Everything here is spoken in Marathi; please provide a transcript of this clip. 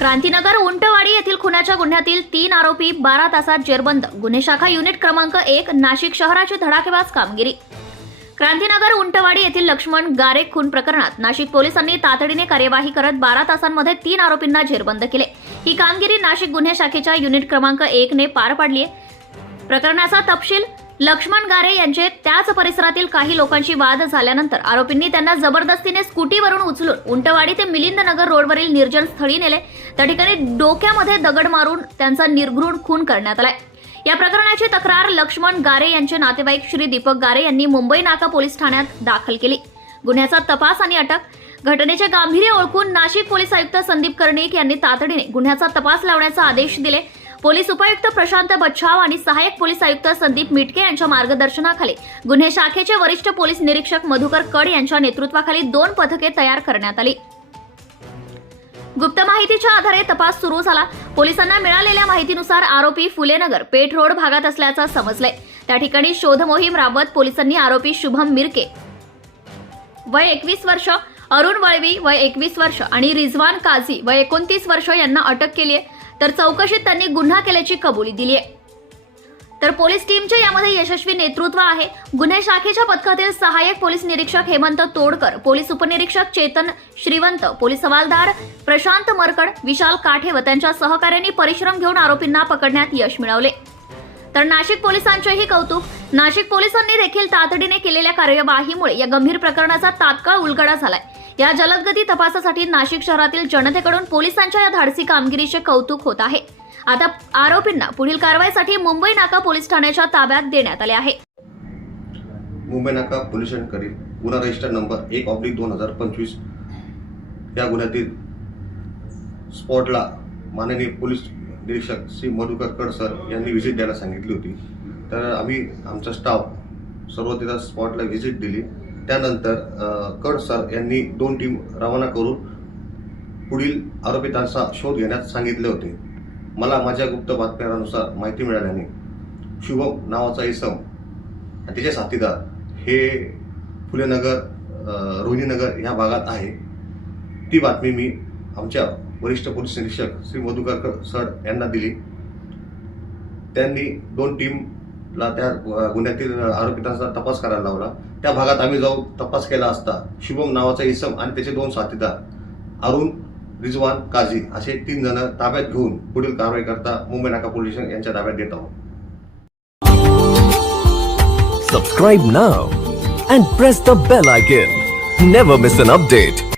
क्रांतीनगर उंटवाडी येथील खुनाच्या गुन्ह्यातील तीन आरोपी बारा तासात जेरबंद. गुन्हे शाखा युनिट क्रमांक एक नाशिक शहराची धडाकेबाज कामगिरी. क्रांतीनगर उंटवाडी येथील लक्ष्मण गारे खून प्रकरणात नाशिक पोलिसांनी तातडीने कार्यवाही करत बारा तासांमध्ये तीन आरोपींना जेरबंद केले. ही कामगिरी नाशिक गुन्हे शाखेच्या युनिट क्रमांक एक ने पार पाडली आहे प्रकरणाचा तपशील लक्ष्मण गारे यांचे त्याच परिसरातील काही लोकांशी वाद झाल्यानंतर आरोपींनी त्यांना जबरदस्तीने स्कूटीवरून उचलून उंटवाडी ते मिलिंदनगर रोडवरील निर्जन स्थळी नेले. त्या ठिकाणी डोक्यामध्ये दगड मारून त्यांचा निर्घृण खून करण्यात आलाय. या प्रकरणाची तक्रार लक्ष्मण गारे यांचे नातेवाईक श्री दीपक गारे यांनी मुंबई नाका पोलीस ठाण्यात दाखल केली. गुन्ह्याचा तपास आणि अटक. घटनेचे गांभीर्य ओळखून नाशिक पोलीस आयुक्त संदीप कर्णिक यांनी तातडीने गुन्ह्याचा तपास लावण्याचा आदेश दिले. पोलीस उपायुक्त प्रशांत बच्छाव आणि सहाय्यक पोलीस आयुक्त संदीप मिटके यांच्या मार्गदर्शनाखाली गुन्हे शाखेचे वरिष्ठ पोलीस निरीक्षक मधुकर कड यांच्या नेतृत्वाखाली दोन पथके तयार करण्यात आली. गुप्त माहितीच्या आधारे तपास सुरू झाला. पोलिसांना मिळालेल्या माहितीनुसार आरोपी फुलेनगर पेठ रोड भागात असल्याचं समजलंय. त्या ठिकाणी शोध मोहीम राबवत पोलिसांनी आरोपी शुभम मिरके वय एकवीस वर्ष अरुण वळवी वय एकवीस वर्ष आणि रिझवान काझी वय एकोणतीस वर्ष यांना अटक केली आहे तर चौकशीत त्यांनी गुन्हा केल्याची कबुली दिली आहे. तर पोलीस टीमचे यामध्ये यशस्वी नेतृत्व आहे. गुन्हे शाखेच्या पथकातील सहाय्यक पोलीस निरीक्षक हेमंत तोडकर पोलीस उपनिरीक्षक चेतन श्रीवंत पोलीस हवालदार प्रशांत मरकड विशाल काठे व त्यांच्या सहकार्यांनी परिश्रम घेऊन आरोपींना पकडण्यात यश मिळवले. तर नाशिक पोलिसांचेही कौतुक. नाशिक पोलिसांनी देखील तातडीने केलेल्या कार्यवाहीमुळे या गंभीर प्रकरणाचा तात्काळ उलगडा झालाय. या जलदगती तपासासाठी नाशिक शहरातील जनतेकडून पोलिसांच्या या धाडसी कामगिरीचे कौतुक होत आहे. आता आरोपींना पुढील कारवाईसाठी मुंबई नाका पोलीस ठाण्याच्या ताब्यात देण्यात आले आहे. मुंबई नाका पोलीस स्टेशनकडील गुन्हा रजिस्टर नंबर एक ऑब्लिक दोन हजार पंचवीस या गुन्ह्यातील स्पॉटला माननीय पोलीस निरीक्षक श्री मधुकर कड सर यांनी व्हिजिट द्यायला सांगितली होती. तर आम्ही आमचा स्टाफ सर्व तिथं स्पॉटला व्हिजिट दिली. त्यानंतर कड सर यांनी दोन टीम रवाना करून पुढील आरोपितांचा शोध घेण्यास सांगितले होते. मला माझ्या गुप्त बातम्यानुसार माहिती मिळाल्याने शुभम नावाचा इसम आणि त्याचे साथीदार हे फुलेनगर रोहिणीनगर ह्या भागात आहे. ती बातमी मी आमच्या वरिष्ठ पोलीस निरीक्षक श्री मधुकर सर यांना दिली. त्यांनी दोन टीम ला त्या गुन्ह्यातील आरोपितांचा तपास करायला लावला. त्या भागात आम्ही जाऊन तपास केला असता शुभम नावाचा इसम आणि त्याचे दोन साथीदार अरुण रिजवान काझी असे तीन जण ताब्यात घेऊन पुढील कारवाई करता मुंबई नाका पोलीस स्टेशन यांच्या ताब्यात देत आहोत. Subscribe now and press the bell icon never miss an update